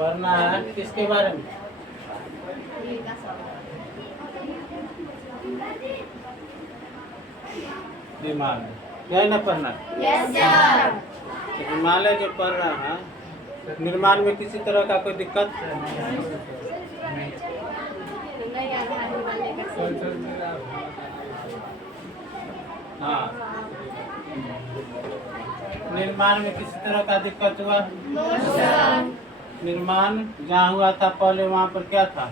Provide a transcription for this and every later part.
पढ़ना है किसके बारे में? हिमालय, यही ना पढ़ना? हिमालय जो पढ़ रहा है, निर्माण में किसी तरह का कोई दिक्कत? हाँ, निर्माण में किसी तरह का दिक्कत हुआ? निर्माण जहाँ हुआ था पहले वहाँ पर क्या था?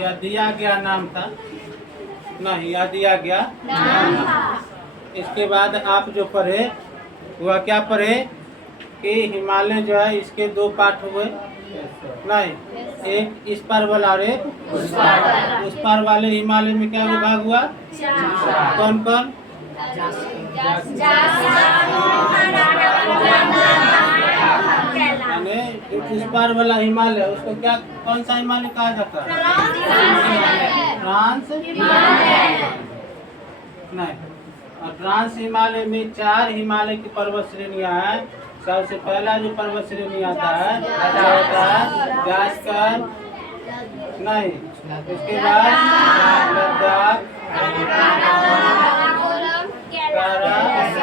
यह दिया गया नाम था? नहीं, यह दिया गया नाम था। इसके बाद आप जो पढ़े वह क्या पढ़े कि हिमालय जो है इसके दो पार्ट हुए? नहीं, एक इस पार वाला और एक उस पार वाले हिमालय में क्या विभाग हुआ? कौन कौन? उस पार वाला हिमालय, उसको क्या, कौन सा हिमालय कहा जाता है? ट्रांस नहीं, और ट्रांस हिमालय में 4 हिमालय की पर्वत श्रेणियां हैं। सबसे पहला जो पर्वत श्रेणी आता है जास्कर, नहीं, उसके बाद लद्दाख, काराकोरम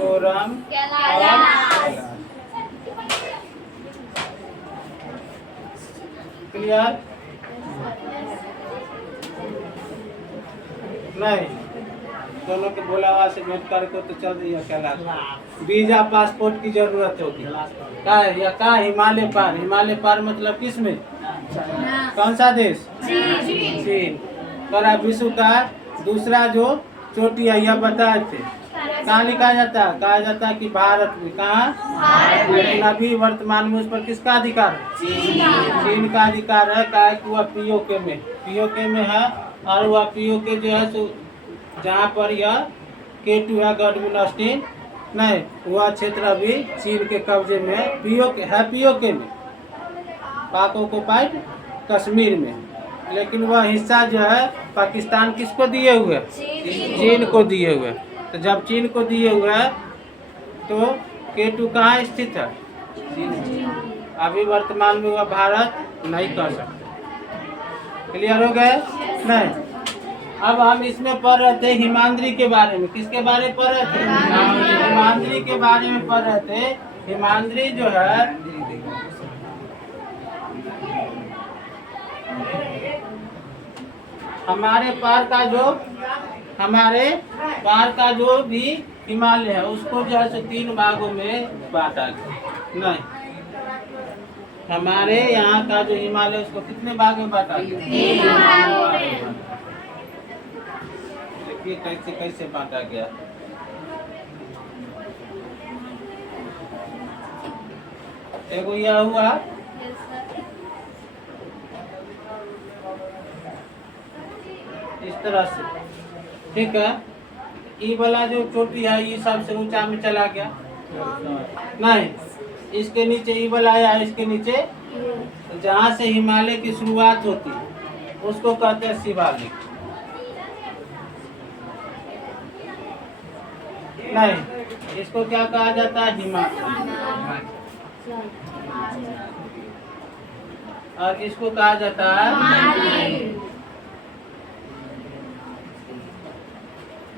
और क्लियर? नहीं, दोनों के बोला से भेंट करके तो चल रही है। क्या वीजा पासपोर्ट की जरूरत होगी? क्या है या क्या? हिमालय पार, हिमालय पार मतलब किस में? कौन सा देश? चीन। पर विश्व का दूसरा जो चोटी है यह बताए थे, कहाँ लिखा जाता है? कहा जाता है कि भारत में। कहाँ? लेकिन अभी वर्तमान में उस पर किसका अधिकार है? चीन का अधिकार है। क्या है कि वह पीओके में है, और वह पीओके जो है सो जहाँ पर यह K2 है गॉड यूनिवर्सिटी, नहीं, वह क्षेत्र अभी चीन के कब्जे में है। पीओके में, पाक ऑक्युपाइड कश्मीर में, लेकिन वह हिस्सा जो है पाकिस्तान किसको दिए हुए? चीन को दिए हुए। तो जब चीन को दिए हुए है तो K2 कहाँ स्थित है? अभी वर्तमान में वह भारत नहीं कर सकते। क्लियर हो गए? नहीं, अब हम इसमें पढ़ रहे थे हिमाद्री के बारे में। किसके बारे में पढ़ रहे थे? हिमाद्री के बारे में पढ़ रहे थे। हिमाद्री जो है हमारे पार का जो भी हिमालय है उसको जो है 3 भागों में बांटा गया। नहीं, हमारे यहाँ का जो हिमालय उसको कितने भाग में बांटा गया? 3 भागों में। देखिए कैसे कैसे बांटा गया। एगो यह हुआ, इस तरह से, ठीक है। ई वाला जो चोटी है ये सबसे ऊंचा में चला गया। नहीं, इसके नीचे ई वाला आया, इसके नीचे जहाँ से हिमालय की शुरुआत होती है उसको कहते हैं शिवालिक। नहीं, इसको क्या कहा जाता है? हिमालय। और इसको कहा जाता है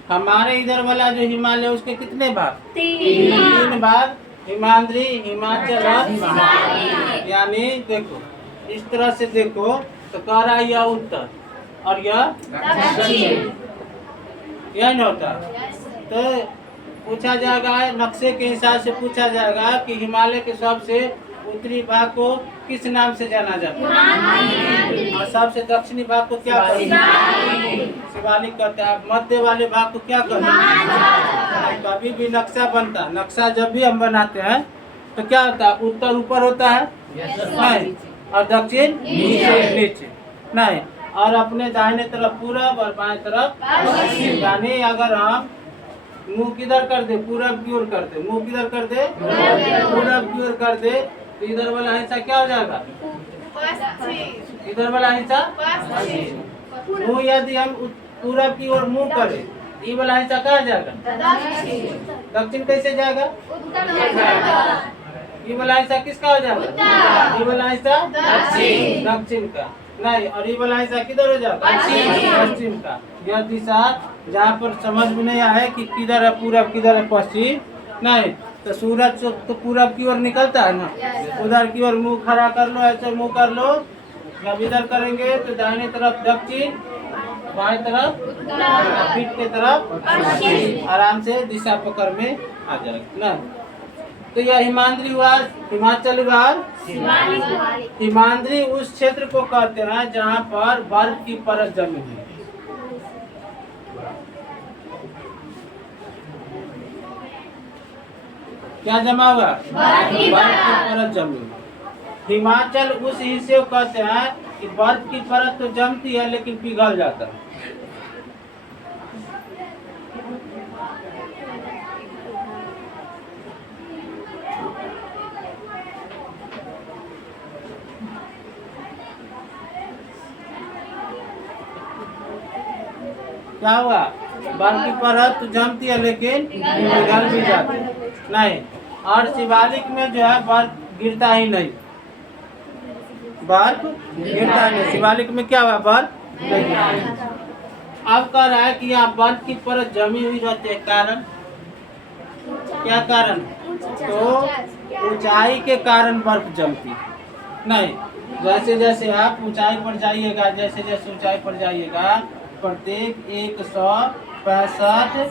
हमारे इधर वाला जो हिमालय उसके कितने भाग? 3 भाग, हिमाद्री, हिमाचल और यानी देखो इस तरह से देखो तो कह रहा है यह उत्तर और यह दक्षिण, यह नहीं होता। तो पूछा जाएगा, नक्शे के हिसाब से पूछा जाएगा कि हिमालय के सबसे उत्तरी भाग को किस नाम से जाना जाता है, और सबसे दक्षिणी भाग को क्या कहते हैं? शिवालिक कहते हैं। मध्य वाले भाग को क्या कहते हैं? कभी भी नक्शा बनता, नक्शा जब भी हम बनाते हैं तो क्या होता है? उत्तर ऊपर होता है, नहीं, और दक्षिण नीचे, नहीं, और अपने दाहिने तरफ पूरब और बाएं तरफ पश्चिम। यानी अगर हम मुंह किधर कर दे? पूरब की ओर कर दे। मुंह किधर कर दे? पूरब की ओर कर दे, तो इधर वाला हिस्सा क्या हो जाएगा? इधर वाला हिस्सा मुंह, यदि हम पूरब की ओर मुंह करें, ई वाला हिस्सा कहाँ जाएगा? दक्षिण कैसे जाएगा? ये वाला हिस्सा किसका हो जाएगा? ये वाला हिस्सा दक्षिण का नहीं, और ये वाला हिस्सा किधर हो जाएगा? पश्चिम का। यह दिशा जहाँ पर समझ में नहीं आए कि किधर है पूरब किधर है पश्चिम, नहीं तो सूरज तो पूरब की ओर निकलता है ना, उधर की ओर मुंह खड़ा कर लो, ऐसे मुंह कर लो। जब इधर करेंगे तो दाहिने तरफ दक्षिण, बाएं तरफ पीठ के तरफ आराम से दिशा पकड़ में आ जाएगा ना। तो यह हिमाद्री हुआ, हिमाचल हुआ। हिमाद्री उस क्षेत्र को कहते हैं जहाँ पर बर्फ की परत जमी हुई। क्या जमा हुआ? बर्फ की परत जमी हुई। हिमाचल उस हिस्से को कहते हैं कि बर्फ की परत तो जमती है लेकिन पिघल जाता है। क्या हुआ? बर्फ की परत तो जमती है लेकिन पिघल भी जाती है नहीं। और शिवालिक में जो है बर्फ गिरता ही नहीं, बर्फ गिरता नहीं। शिवालिक में क्या हुआ? बर्फ नहीं गिरता। अब कह रहा है कि यहाँ बर्फ की परत जमी हुई रहती है, कारण क्या? कारण तो ऊंचाई के कारण बर्फ जमती नहीं। जैसे जैसे आप ऊंचाई पर जाइएगा, जैसे जैसे ऊंचाई पर जाइएगा, प्रत्येक 165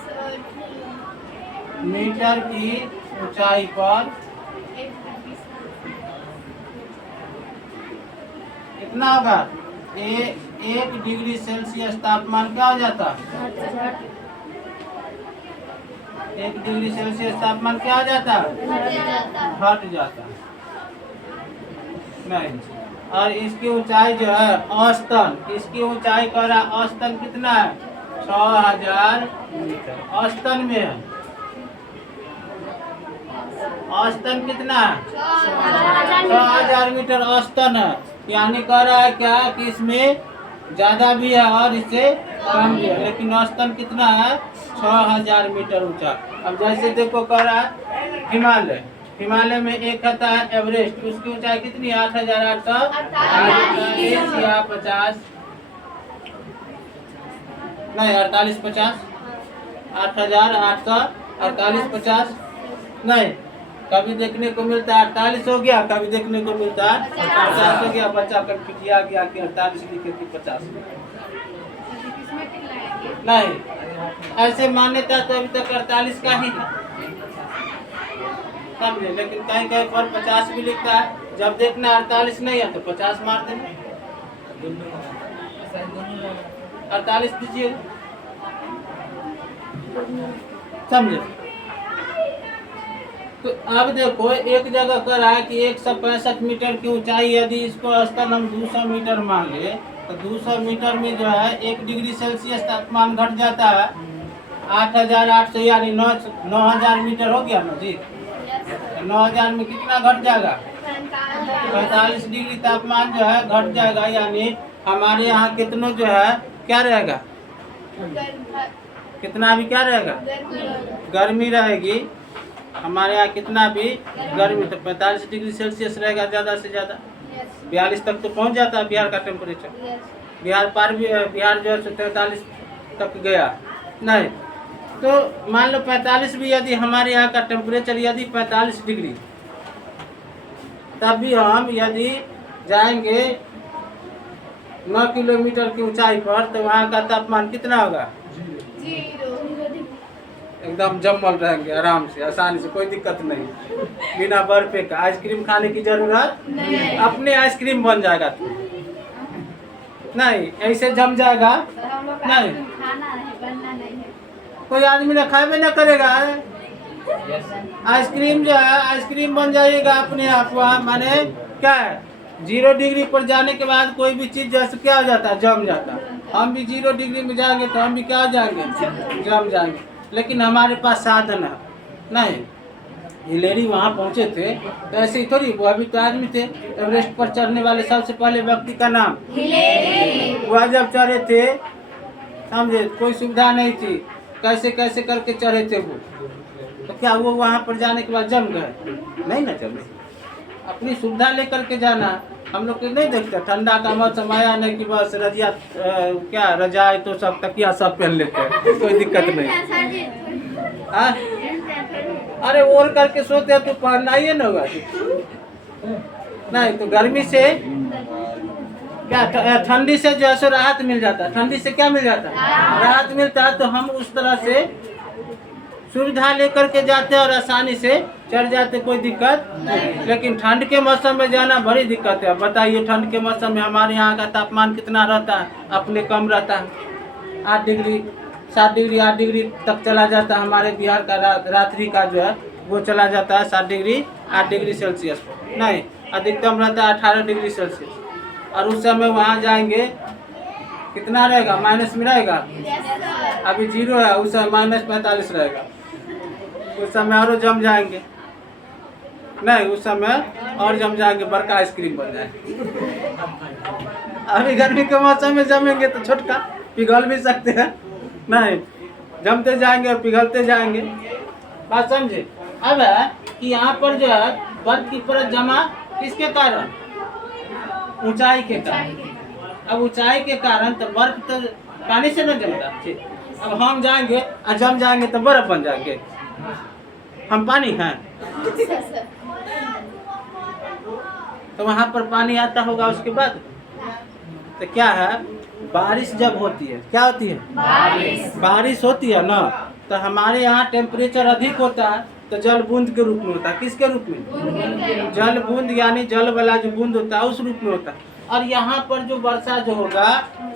मीटर की ऊंचाई पर कितना होगा? 1 डिग्री सेल्सियस तापमान क्या हो जाता? 1 डिग्री सेल्सियस तापमान क्या हो जाता? घट जाता नहीं। और इसकी ऊंचाई जो है औसतन, इसकी ऊंचाई कह रहा औसतन कितना है? 6000 मीटर औसतन में है। औसतन कितना है? 6000 मीटर औसतन है। यानी कह रहा है क्या कि इसमें ज्यादा भी है और इससे कम भी है, लेकिन औसतन कितना है? 6000 मीटर ऊंचा। अब जैसे देखो कह रहा है हिमालय, हिमालय में एक आता है एवरेस्ट, उसकी ऊंचाई कितनी है? 8848 या 50 नहीं 48-50 8848-50 नहीं। कभी देखने को मिलता है 48 हो गया, कभी देखने को मिलता है 50 हो गया। बच्चा कन्फ्यूजिया गया कि 48 लिखे थी 50 नहीं। ऐसे मान्यता तो अभी तक 48 का ही है, समझे। लेकिन कहीं कहीं पर 50 भी लिखता है। जब देखना 48 नहीं है तो 50 मार देना, 48 दीजिए, समझे। तो अब देखो एक जगह कर रहा है कि 165 मीटर की ऊंचाई, यदि इसको औसतन हम 200 मीटर मान ले तो 200 मीटर में जो है 1 डिग्री सेल्सियस तापमान घट जाता है 8800 यानी 9000 मीटर हो गया ना जी। 9000 में कितना घट जाएगा? 45 डिग्री तापमान जो है घट जाएगा। यानी हमारे यहाँ कितना जो है क्या रहेगा? कितना भी क्या रहेगा? गर्मी रहेगी। हमारे यहाँ कितना भी गर्मी तो 45 डिग्री सेल्सियस रहेगा ज़्यादा से ज़्यादा। 42 तक तो पहुँच जाता है बिहार का टेम्परेचर। बिहार पार भी बिहार जो है 43 तक गया नहीं। तो मान लो 45 भी यदि हमारे यहाँ का टेम्परेचर यदि 45 डिग्री, तब भी हम यदि जाएंगे 9 किलोमीटर की ऊंचाई पर तो वहाँ का तापमान कितना होगा? एकदम जम्मल रहेंगे आराम से, आसानी से, कोई दिक्कत नहीं, बिना बर्फे का। आइसक्रीम खाने की जरूरत नहीं, अपने आइसक्रीम बन जाएगा तो नहीं, ऐसे जम जाएगा नहीं। कोई आदमी ना खाए ना करेगा आइसक्रीम जो है, आइसक्रीम बन जाएगा अपने आप। वहाँ माने क्या है 0 डिग्री पर जाने के बाद कोई भी चीज जैसे क्या हो जाता है? जम जाता है। हम भी 0 डिग्री में जाएंगे तो हम भी क्या हो जाएंगे? जम जाएंगे। लेकिन हमारे पास साधन है नहीं। हिलेरी वहाँ पहुँचे थे तो ऐसे ही थोड़ी, वो अभी तो आदमी थे। एवरेस्ट पर चढ़ने वाले सबसे पहले व्यक्ति का नाम हिलेरी। वह जब चढ़े थे समझे, कोई सुविधा नहीं थी, कैसे कैसे करके चढ़े थे वो, तो क्या वो वहाँ पर जाने के बाद जम गए? नहीं ना जमे। अपनी सुविधा लेकर के जाना। हम लोग के नहीं देखते, ठंडा का मौसम आया नहीं कि बस रजिया क्या रजाई तो सब तकिया सब पहन लेते हैं, कोई दिक्कत नहीं। हाँ, अरे ओढ़ करके सोते हैं तो पहनना ही ना होगा। नहीं तो गर्मी से क्या ठंडी से जो है सो राहत मिल जाता है। ठंडी से क्या मिल जाता है? राहत मिलता है। तो हम उस तरह से सुविधा लेकर के जाते हैं और आसानी से चढ़ जाते, कोई दिक्कत नहीं। लेकिन ठंड के मौसम में जाना बड़ी दिक्कत है। बताइए ठंड के मौसम में हमारे यहाँ का तापमान कितना रहता है? अपने कम रहता है, 8 डिग्री 7 डिग्री 8 डिग्री तक चला जाता है। हमारे बिहार का रात्रि का जो है वो चला जाता है 7 डिग्री 8 डिग्री सेल्सियस। नहीं, अधिकतम रहता है 18 डिग्री सेल्सियस। और उस समय वहाँ जाएंगे कितना रहेगा? माइनस में रहेगा। अभी 0 है, उस समय -45 रहेगा। उस समय और जम जाएंगे। नहीं, उस समय और जम जाएंगे, बड़का आइसक्रीम बन जाएंगे। अभी गर्मी के मौसम में जमेंगे तो छोटका पिघल भी सकते हैं। नहीं, जमते जाएंगे और पिघलते जाएंगे। बात समझे? अब है कि यहाँ पर जो है बर्फ की परत जमा किसके कारण? ऊंचाई के कारण। अब ऊंचाई के कारण तो बर्फ तो पानी से न जमता। अब हम जाएंगे और जम जाएंगे तो बर्फ बन जाएंगे। हम पानी हैं तो वहाँ पर पानी आता होगा। उसके बाद तो क्या है, बारिश जब होती है, क्या होती है? बारिश होती है ना, तो हमारे यहाँ टेम्परेचर अधिक होता है तो जल बूंद के रूप में होता है। किसके रूप में? जल बूंद, यानी जल वाला जो बूंद होता है उस रूप में होता है। और यहाँ पर जो वर्षा जो होगा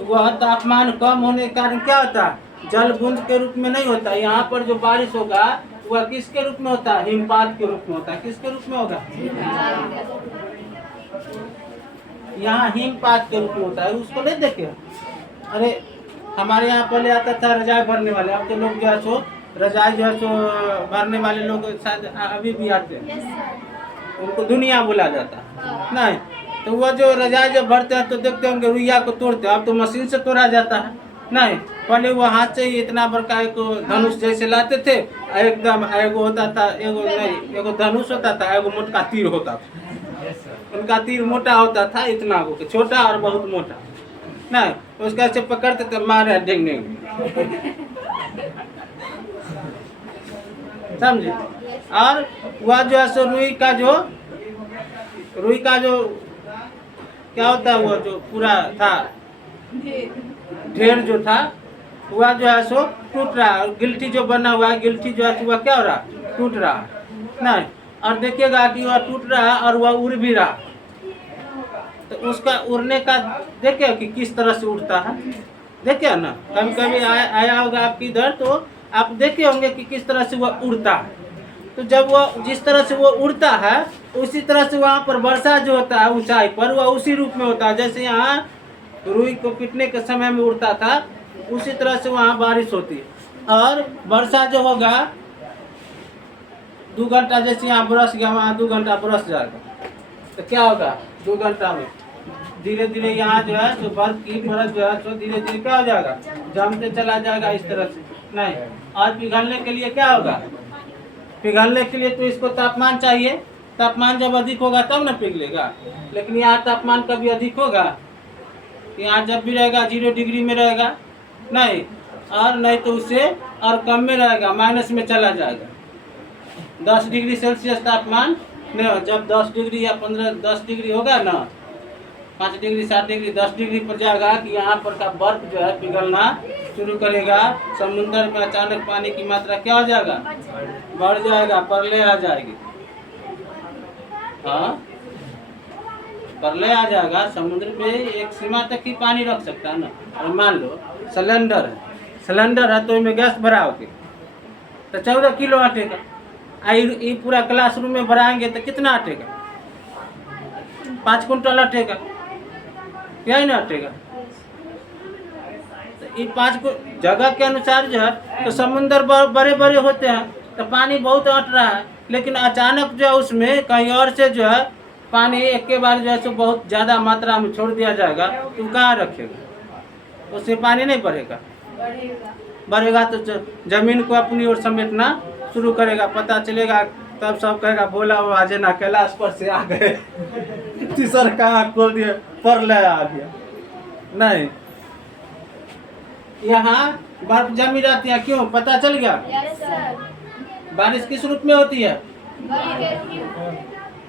वह तापमान कम होने के कारण क्या होता है? जल बूंद के रूप में नहीं होता। यहाँ पर जो बारिश होगा वह किसके रूप में होता है? हिमपात के रूप में होता है। किसके रूप में होगा? यहाँ हिमपात के रूप में होता है। उसको नहीं देखे? अरे हमारे यहाँ पहले आता था रजाई भरने वाले। अब तो लोग जो है सो रजाई जो है सो भरने वाले लोग शायद अभी भी आते हैं, उनको दुनिया बोला जाता है। नहीं तो वह जो रजाई जब भरते हैं तो देखते होंगे रुइया को तोड़ते हैं। अब तो मशीन से तोड़ा जाता है। नहीं, पहले वो हाथ से ही इतना बड़का एक धनुष जैसे लाते थे, एकदम एगो होता था, एगो धनुष होता था, एगो मोटा तीर होता था। उनका तीर मोटा होता था, इतना छोटा और बहुत मोटा। नहीं, उसका ऐसे पकड़ते थे, मारे डिंग डिंग, समझे? और वह जो है सो रुई का जो क्या होता है, वो जो पूरा था ढेर जो था वह जो है सो टूट रहा है। और गिल्टी जो बना हुआ है, गिल्टी जो है वह क्या हो रहा? टूट रहा है। नहीं, और देखिएगा कि वह टूट रहा है और वह उड़ भी रहा। तो उसका उड़ने का देखिए कि किस तरह से उड़ता है। देखिए ना, कभी कभी आया होगा आपकी इधर तो आप देखे होंगे कि किस तरह से वह उड़ता है। तो जब वह जिस तरह से वो उड़ता है उसी तरह से वहाँ पर वर्षा जो होता है ऊंचाई पर वह उसी रूप में होता है। जैसे यहाँ रुई को पीटने के समय में उड़ता था उसी तरह से वहाँ बारिश होती है। और वर्षा जो होगा 2 घंटा, जैसे यहाँ बरस गया वहाँ 2 घंटा बरस जाएगा तो क्या होगा? 2 घंटा में धीरे धीरे यहाँ जो है तो बर्फ की परत जो है तो धीरे धीरे क्या हो जाएगा? जमते चला जाएगा इस तरह से। नहीं, और पिघलने के लिए क्या होगा? पिघलने के लिए तो इसको तापमान चाहिए। तापमान जब अधिक होगा तब ना पिघलेगा। लेकिन यहाँ तापमान कभी अधिक होगा? यहाँ जब भी रहेगा 0 डिग्री में रहेगा। नहीं, और नहीं तो उससे और कम में रहेगा, माइनस में चला जाएगा। 10 डिग्री सेल्सियस तापमान नहीं, जब 10 डिग्री या 10 डिग्री होगा ना, 5 डिग्री 7 डिग्री 10 डिग्री पर जाएगा कि यहाँ पर का बर्फ जो है पिघलना शुरू करेगा। समुद्र में अचानक पानी की मात्रा क्या हो जाएगा? बढ़ जाएगा, प्रलय आ जाएगी। हाँ, प्रलय आ जाएगा। समुद्र पे एक सीमा तक ही पानी रख सकता है ना। और मान लो सिलेंडर है तो इसमें गैस भराओगे तो 14 किलो अटेगा। ये पूरा क्लासरूम में भराएंगे तो कितना अटेगा? 5 कुंटल अटेगा, क्या ही ना अटेगा। तो ये 5 जगह के अनुसार जो है तो समुद्र बड़े बड़े होते हैं तो पानी बहुत अट रहा है। लेकिन अचानक जो है उसमें कहीं और से जो है पानी एक के बार जो है सो बहुत ज़्यादा मात्रा में छोड़ दिया जाएगा तो कहाँ रखेगा? उससे पानी नहीं बढ़ेगा। बढ़ेगा तो जमीन को अपनी ओर समेटना शुरू करेगा, पता चलेगा तब सब कहेगा बोला वो आज ना कैलाश पर से आ गए। तीसर कहाँ खोल दिए पर ले आ गया। नहीं, यहाँ बर्फ जमी रहती है, क्यों पता चल गया? बारिश किस रूप में होती है?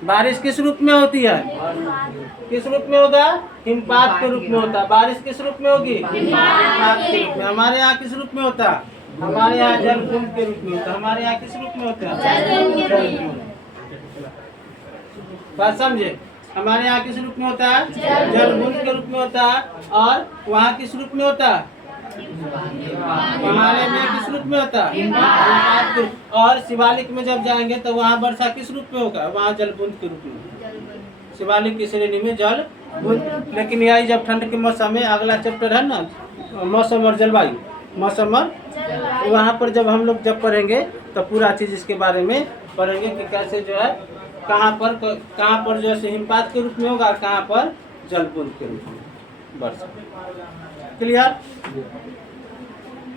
बारिश किस रूप में होती है? किस रूप में होगा? हिमपात के रूप में होता है। बारिश किस रूप में होगी? हिमपात के रूप में। हमारे यहाँ किस रूप में होता है? हमारे यहाँ जल बूंद के रूप में होता है। हमारे यहाँ किस रूप में होता है? बात समझे? हमारे यहाँ किस रूप में होता है? जल बूंद के रूप में होता है। और वहाँ किस रूप में होता है? हिमालय में किस रूप में होता है? और शिवालिक में जब जाएंगे तो वहाँ वर्षा किस रूप में होगा? वहाँ जल बूंद के रूप में। शिवालिक की श्रेणी में जल बूंद। लेकिन यही जब ठंड के मौसम में, अगला चैप्टर है ना मौसम और जलवायु, मौसम और वहाँ पर जब हम लोग जब पढ़ेंगे तो पूरा चीज़ इसके बारे में पढ़ेंगे कि कैसे जो है कहाँ पर जो है हिमपात के रूप में होगा, कहाँ पर जल बूंद के रूप में वर्षा। क्लियर?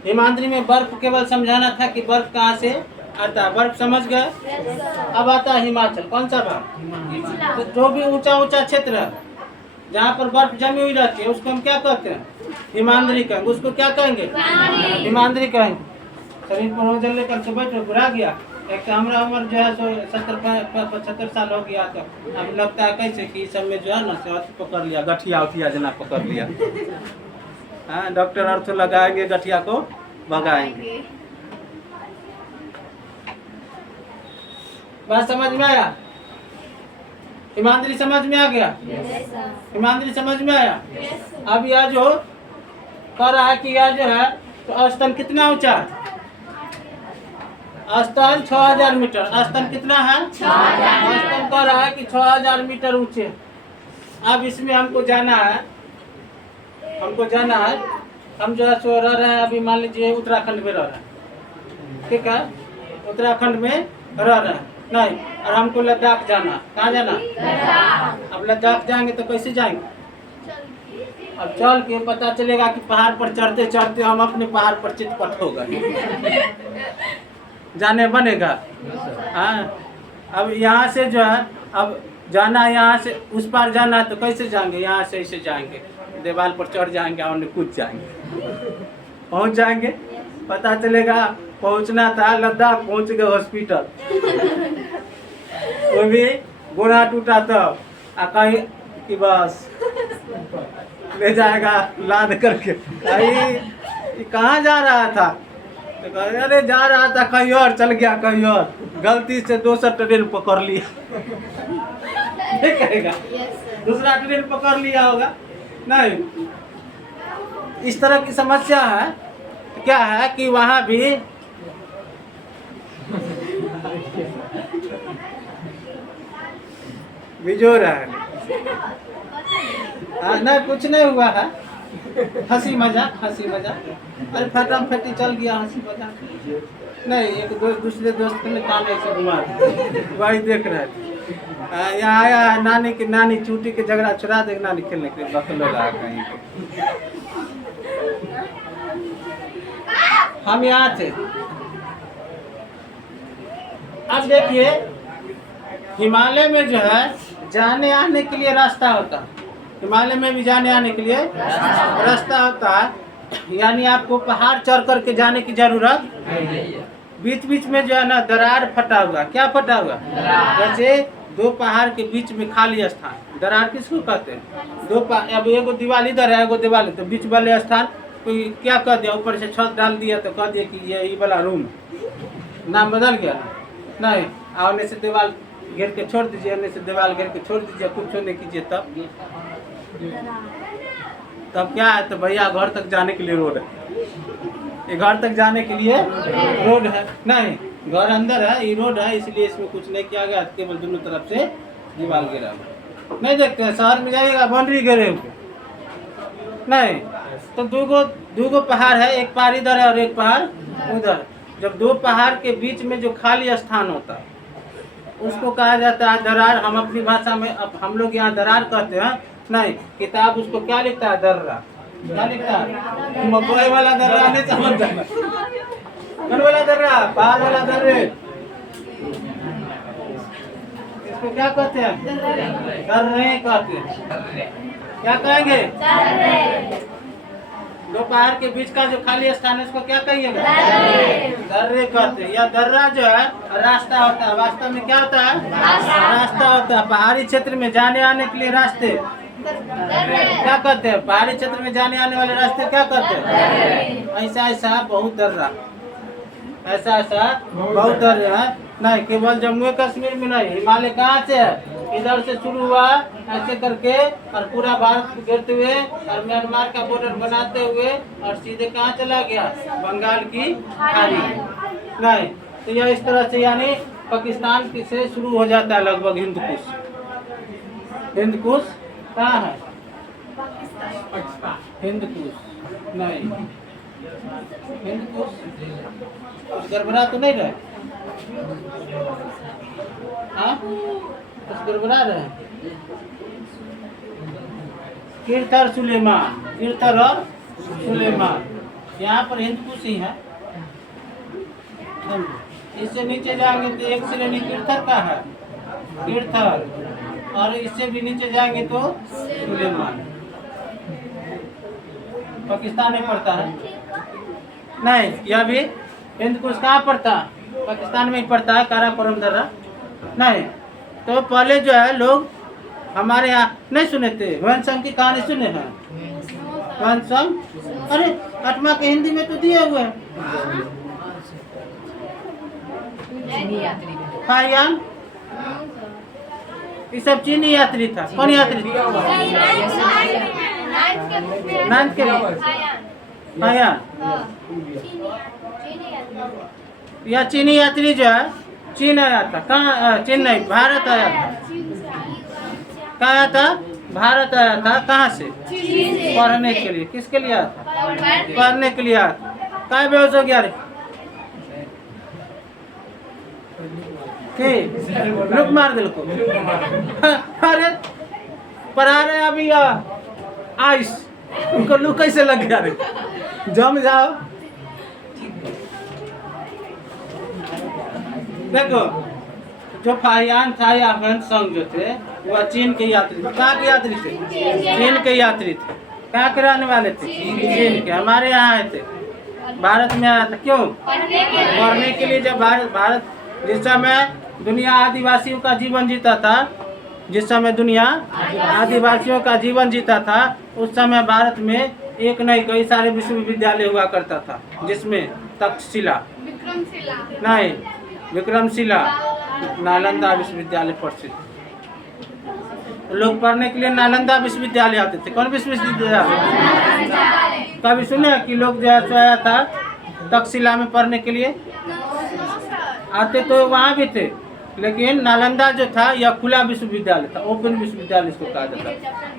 हिमाद्री में बर्फ केवल समझाना था कि बर्फ कहाँ से आता है। बर्फ समझ गए? अब आता है हिमाचल। कौन सा भाग? तो जो भी ऊंचा ऊंचा क्षेत्र है जहाँ पर बर्फ जमी हुई रहती है उसको हम क्या कहते हैं? हिमाद्री कहेंगे। उसको क्या कहेंगे? हिमाद्री कहेंगे। शरीर पर वजन लेकर के बैठो, बुरा गया। एक तो हमारा उम्र जो है 70-75 साल हो गया, तो अब लगता है कैसे कि इस सब में जो है ना पकड़ लिया, गठिया उठिया जना पकड़ लिया। हाँ, डॉक्टर अर्थ लगाएंगे, गठिया को भगाएंगे। बात समझ में आया? हिमाद्री समझ में आ गया? हिमाद्री समझ में आया? अब यह जो कह रहा है कि यह जो है तो स्तन कितना ऊंचा है? स्तन 6000 मीटर। स्तन कितना है? 6000। स्तन कह रहा है कि 6000 मीटर ऊंचे। अब इसमें हमको जाना है, हम जो है सो रह रहे हैं अभी, मान लीजिए उत्तराखंड में रह रहे हैं, ठीक है? उत्तराखंड में रह रहे हैं नहीं, और हमको लद्दाख जाना। कहाँ जाना? अब लद्दाख जाएंगे तो कैसे जाएंगे? अब चल के पता चलेगा कि पहाड़ पर चढ़ते चढ़ते हम अपने पहाड़ पर चितपट हो गए। जाने बनेगा? हाँ। अब यहाँ से जो है अब जाना, यहाँ से उस पार जाना है तो कैसे जाएंगे? यहाँ से ऐसे जाएंगे, दीवार पर चढ़ जाएंगे और कूद जाएंगे, पहुँच जाएंगे। पता चलेगा पहुँचना था लद्दाख, पहुँच गए हॉस्पिटल। वो भी गोड़ा टूटा तब कहीं कि बस ले जाएगा लाद करके। भाई कहाँ जा रहा था? तो कहे अरे जा रहा था कहीं और, चल गया कहीं और, गलती से दूसरा ट्रेन पकड़ लिया। नहीं कहेगा? दूसरा ट्रेन पकड़ लिया होगा। नहीं, इस तरह की समस्या है। क्या है कि वहाँ भी बिजोर है। नहीं, कुछ नहीं हुआ है, हंसी मजाक। अरे फटम फटी चल गया, हंसी मजाक नहीं। एक दोस्त दूसरे दोस्त ने काने से घुमा वही देख रहे थे। यहाँ आया है नानी चूटी के झगड़ा छुड़ा दे, नानी खेलने के लिए बकलो रहा कहीं। हम यहाँ थे। अब देखिए हिमालय में जो है जाने आने के लिए रास्ता होता है। हिमालय में भी जाने आने के लिए रास्ता होता है, यानी आपको पहाड़ चढ़ करके जाने की जरूरत। बीच बीच में जो है ना दरार फटा हुआ। क्या फटा हुआ? जैसे दो पहाड़ के बीच में खाली स्थान, दरार किसको कहते हैं? दो अब एगो दीवार इधर है, एगो दीवार, तो बीच वाले स्थान कोई क्या कह दिया, ऊपर से छत डाल दिया तो कह दिया कि ये वाला रूम, नाम बदल गया। नहीं, आने से दीवार घेर के छोड़ दीजिए, आने से दीवार घेर के छोड़ दीजिए, कुछ नहीं कीजिए, तब क्या है? तो भैया घर तक जाने के लिए रोड है, ये घर तक जाने के लिए रोड है। नहीं, घर अंदर है, ये रोड है, इसलिए इसमें कुछ नहीं किया गया, केवल दोनों तरफ से दीवार गिरा हुआ। नहीं देखते हैं शहर में जाइएगा बाउंड्री घेरे हुए नहीं, तो दो पहाड़ है, एक पहाड़ इधर है और एक पहाड़ उधर। जब दो पहाड़ के बीच में जो खाली स्थान होता है उसको कहा जाता है दरार। हम अपनी भाषा में, अब हम लोग यहाँ दरार कहते हैं। नहीं, किताब उसको क्या लिखता है? दर्रा। क्या लिखता है? मकोई वाला दर्रा नहीं समझता। कौन वाला दर्रा? पहाड़ वाला दर्रे। इसको क्या कहते हैं? दर्रे कहते हैं। क्या कहेंगे? दो पहाड़ के बीच का जो खाली स्थान है उसको क्या कहिएगा? दर्रे कहते हैं। या दर्रा जो है रास्ता होता है। वास्तव में क्या होता है? रास्ता होता है। पहाड़ी क्षेत्र में जाने आने के लिए रास्ते क्या कहते हैं? पहाड़ी क्षेत्र में जाने आने वाले रास्ते क्या कहते हैं? ऐसा ऐसा बहुत दर्रा, ऐसा ऐसा बहुत दर्रा है। नहीं केवल जम्मू कश्मीर में नहीं, हिमालय कहाँ से है? इधर से शुरू हुआ ऐसे करके और पूरा भारत गिरते हुए और म्यांमार का बॉर्डर बनाते हुए और सीधे कहाँ चला गया? बंगाल की खाड़ी। नहीं तो यह इस तरह से यानी पाकिस्तान से शुरू हो जाता है लगभग हिंदकुश। हिंदकुश कहाँ है? हिंदकुश नहीं, हिंदकुश गड़बड़ा तो नहीं रहे? हाँ कुछ गड़बड़ा रहे? किरथर सुलेमान, किरथर और सुलेमान, यहाँ पर हिंदकुश ही है। इससे नीचे जाएंगे तो एक श्रेणी किरथर का है, किरथर, और इससे भी नीचे जाएंगे तो सुलेमान। पाकिस्तान में पड़ता है? नहीं, यह भी हिंदकुश कहाँ पड़ता? पाकिस्तान में ही पड़ता है, काराकोरम दर्रा। नहीं तो पहले जो है लोग हमारे यहाँ नहीं सुने थे, ह्वेनसंग की कहानी सुने हैं? ह्वेनसंग, अरे 8वां के हिंदी में तो दिए हुए हैं। फाहियान, ये सब चीनी यात्री था। कौन यात्री था? नाइन्थ के फाहियान या चीनी यात्री जो है चीन आया था। कहाँ? चीन नहीं, भारत आया था। कहाँ आया था? भारत आया था। कहाँ से? पढ़ने के लिए। किसके लिए आया था? पढ़ने के लिए आया था। क्या बेहोश हो गया रे? लुक मार दिल को। अरे पढ़ा रहे अभी आइस, उनको लुक कैसे लग गया रे? जम जाओ। देखो जो फाहियान था या ह्वेनसंग जो थे वह चीन के यात्री थे। कहाँ के यात्री थे? चीन के यात्री थे। कहाँ के रहने वाले थे? चीन के। हमारे यहाँ आए थे, भारत में आया था। क्यों? पढ़ने के लिए। जब भारत जिस समय दुनिया आदिवासियों का जीवन जीता था, जिस समय दुनिया आदिवासियों का जीवन जीता था, उस समय भारत में एक नहीं कई सारे विश्वविद्यालय हुआ करता था, जिसमें तक्षशिला नहीं, विक्रमशिला, नालंदा विश्वविद्यालय प्रसिद्ध। लोग पढ़ने के लिए नालंदा विश्वविद्यालय आते थे। कौन विश्वविद्यालय? कभी सुने कि लोग जो आया था तक्षशिला में पढ़ने के लिए? आते तो वहाँ भी थे, लेकिन नालंदा जो था यह खुला विश्वविद्यालय था, ओपन विश्वविद्यालय इसको कहा जाता था।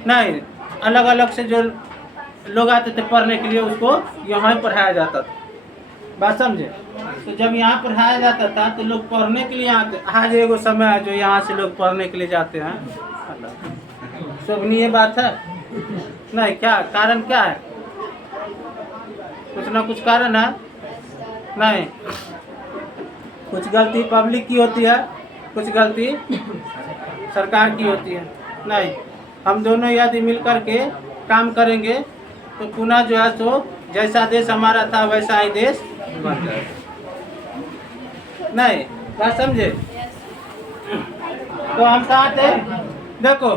नहीं, अलग अलग से जो लोग आते थे पढ़ने के लिए उसको यहाँ पढ़ाया जाता था। बात समझे? तो जब यहाँ पढ़ाया जाता था तो लोग पढ़ने के लिए आते। आज एगो समय है जो यहाँ से लोग पढ़ने के लिए जाते हैं। शोभनीय बात है? नहीं, क्या कारण क्या है? कुछ ना कुछ कारण है। नहीं, कुछ गलती पब्लिक की होती है, कुछ गलती सरकार की होती है। नहीं, हम दोनों यदि मिलकर के काम करेंगे तो पुनः जो है सो जैसा देश हमारा था वैसा ही देश बन जाएगा। नहीं, बात समझे? तो हम कहाँ थे? देखो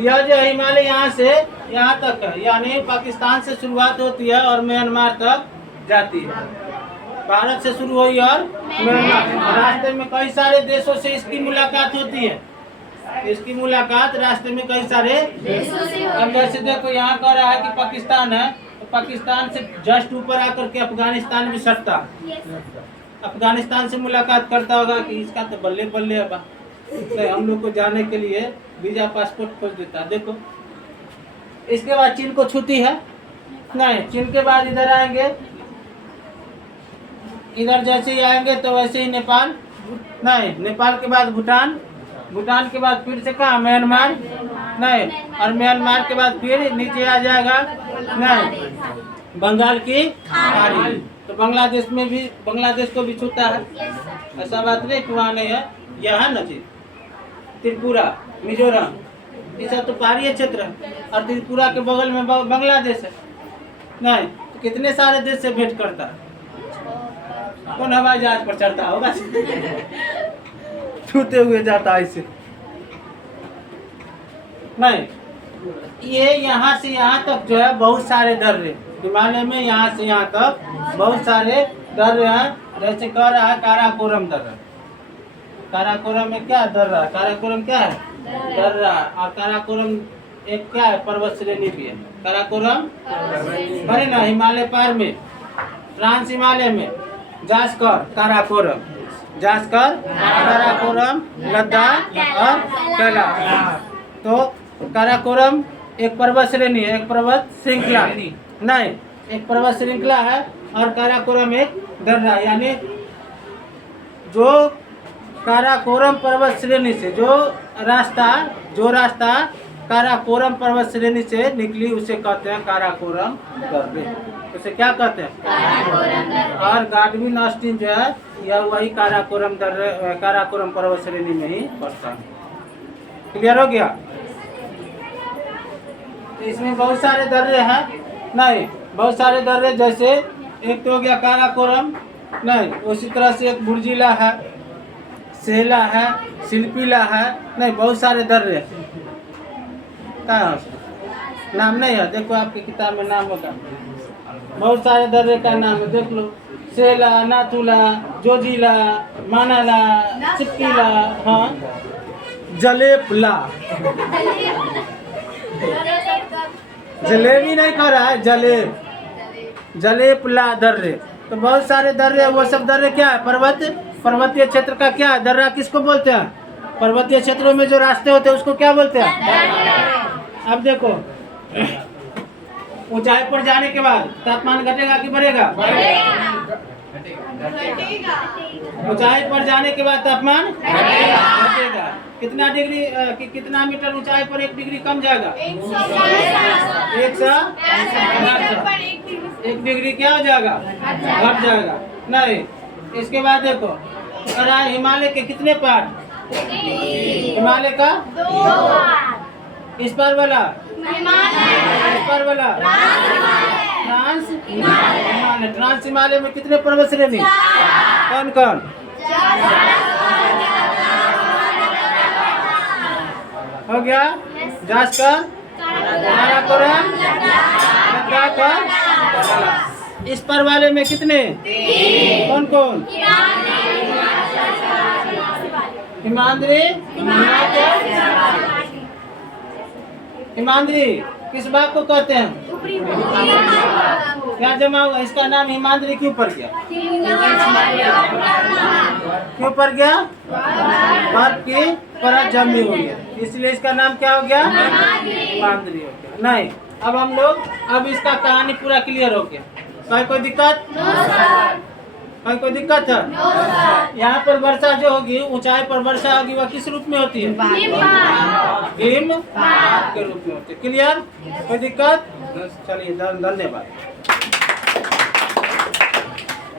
यह जो हिमालय यहाँ से यहाँ तक है, यानी पाकिस्तान से शुरुआत होती है और म्यांमार तक जाती है। भारत से शुरू हुई और म्यांमार। रास्ते में कई सारे देशों से इसकी मुलाकात होती है। इसकी मुलाकात रास्ते में कई सारे देशों से। अब जैसे देखो यहाँ कह रहा है कि पाकिस्तान है, तो पाकिस्तान से जस्ट ऊपर आकर के अफगानिस्तान भी सटता। अफगानिस्तान से मुलाकात करता होगा कि इसका तो बल्ले बल्ले अब तो हम लोग को जाने के लिए वीजा पासपोर्ट खोज देता। देखो इसके बाद चीन को छूती है। नहीं, चीन के बाद इधर आएंगे, इधर जैसे ही आएंगे तो वैसे ही नेपाल। नहीं, नेपाल के बाद भूटान, भूटान के बाद फिर से कहाँ? म्यांमार। नहीं। और म्यांमार के बाद फिर नीचे आ जाएगा नहीं, बंगाल की खाड़ी। तो बांग्लादेश में भी, बांग्लादेश को भी छूता है, ऐसा बात नहीं कि वहाँ नहीं है, यह है न चीज। त्रिपुरा, मिजोरम, ये सब तो पहाड़ीय क्षेत्र है, और त्रिपुरा के बगल में बांग्लादेश है नहीं। तो कितने सारे देश से भेंट करता है। कौन हवाई जहाज पर चढ़ता होगा छूते हुए जाता है इसे नहीं। ये यहाँ से यहाँ तक जो है बहुत सारे दर्रे, हिमालय में यहाँ से यहाँ तक बहुत सारे दर्रे हैं। जैसे कह रहा है काराकोरम दर्रा। काराकोरम में क्या दर्रा है? काराकोरम क्या है? दर्रा। और काराकोरम एक क्या है? पर्वत श्रेणी भी है। काराकोरम अरे ना, हिमालय पार में, ट्रांस हिमालय में जास्कर काराकोरम, जास्कर काराकोरम, लद्दाख और कैलाश। तो काराकोरम एक पर्वत श्रेणी है, एक पर्वत श्रृंखला नहीं, एक पर्वत श्रृंखला है। और काराकोरम एक दर्रा, यानी जो काराकोरम पर्वत श्रेणी से जो रास्ता काराकोरम पर्वत श्रेणी से निकली उसे कहते हैं काराकोरम दर्रे। उसे क्या कहते हैं? और गाडविन ऑस्टिन जो है यह वही काराकोरम दर्रे, काराकोरम पर्वत श्रेणी में ही पड़ता है। क्लियर हो गया? इसमें बहुत सारे दर्रे हैं नहीं, बहुत सारे दर्रे, जैसे एक तो हो गया काराकोरम नहीं, उसी तरह से एक बुर्जिला है, सेला है, शिल्पीला है नहीं, बहुत सारे दर्रे क्या है? नाम नहीं है, देखो आपकी किताब में नाम होगा, बहुत सारे दर्रे का नाम है, देख लो। सेला, नाथुला, जोजिला, मानाला, चिप्पीला, हाँ, जलेपला, जलेबी नहीं कह रहा है, जलेपला दर्रे। तो बहुत सारे दर्रे, वो सब दर्रे क्या है? पर्वतीय क्षेत्र का क्या है? दर्रा किसको बोलते हैं? पर्वतीय क्षेत्रों में जो रास्ते होते हैं उसको क्या बोलते हैं? अब देखो, ऊंचाई पर जाने के बाद तापमान घटेगा कि बढ़ेगा? ऊंचाई पर जाने के बाद तापमान घटेगा। कितना डिग्री कितना मीटर ऊंचाई पर 1 डिग्री कम जाएगा? 1 डिग्री क्या हो जाएगा? घट जाएगा नहीं। इसके बाद देखो, हिमालय के कितने पार्ट? हिमालय का 2 इस पर वाला, इस पर वाला ट्रांस हिमालय। ट्रांस हिमालय में कितने पर्वत श्रेणी? कौन कौन? हो गया? जास्कर, काराकोरम, लद्दाख और इस पर वाले में कितने? कौन कौन? हिमाद्री, हिमाद्री किस बात को कहते हैं? क्या जमा हुआ? इसका नाम हिमाद्री क्यों पड़ गया? क्यों पड़ गया? बर्फ की परत जमी हुई है, इसलिए इसका नाम क्या हो गया? हिमाद्री हो गया नहीं। अब हम लोग, अब इसका कहानी पूरा क्लियर हो गया। कोई दिक्कत? कोई दिक्कत है? यहाँ पर वर्षा जो होगी, ऊंचाई पर वर्षा होगी, वह किस रूप में होती है? हिमपात के रूप में होती है। क्लियर? कोई दिक्कत? चलिए, धन्यवाद।